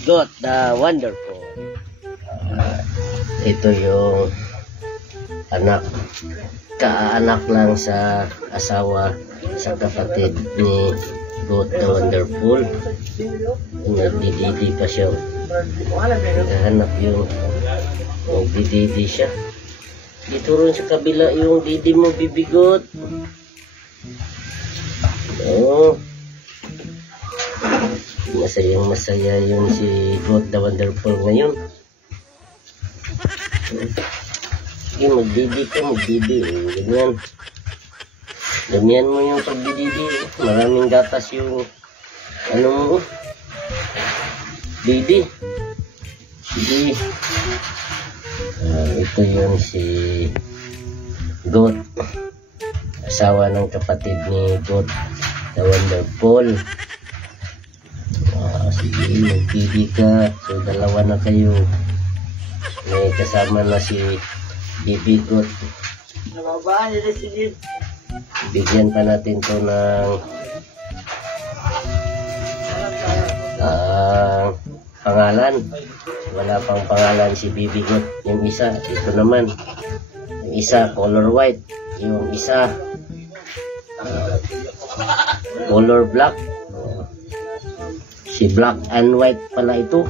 Got the Wonderful. Ito yung anak, kaanak lang sa asawa sa kapatid ni Got the Wonderful. Nagdididi pa siya. Naghahanap yung nagdididi siya. Dito rin sa kabila yung didi mo, bibigot. Oh. Masayang masaya yung si Got the Wonderful ngayon. Sige, magdidi ka, magdidi. Ganyan. Ganyan mo yung pagdididi. Maraming gatas yung ano mo. Didi. Didi. Ito yung si Got. Asawa ng kapatid ni Got the Wonderful. Sige, magdidi ka. So, dalawa na kayo. May kasama na si Bibigot. Bigyan pa natin to ng pangalan. Wala pang pangalan si Bibigot. Yung isa, ito naman. Yung isa, color white. Yung isa, color black. Si black and white pala ito.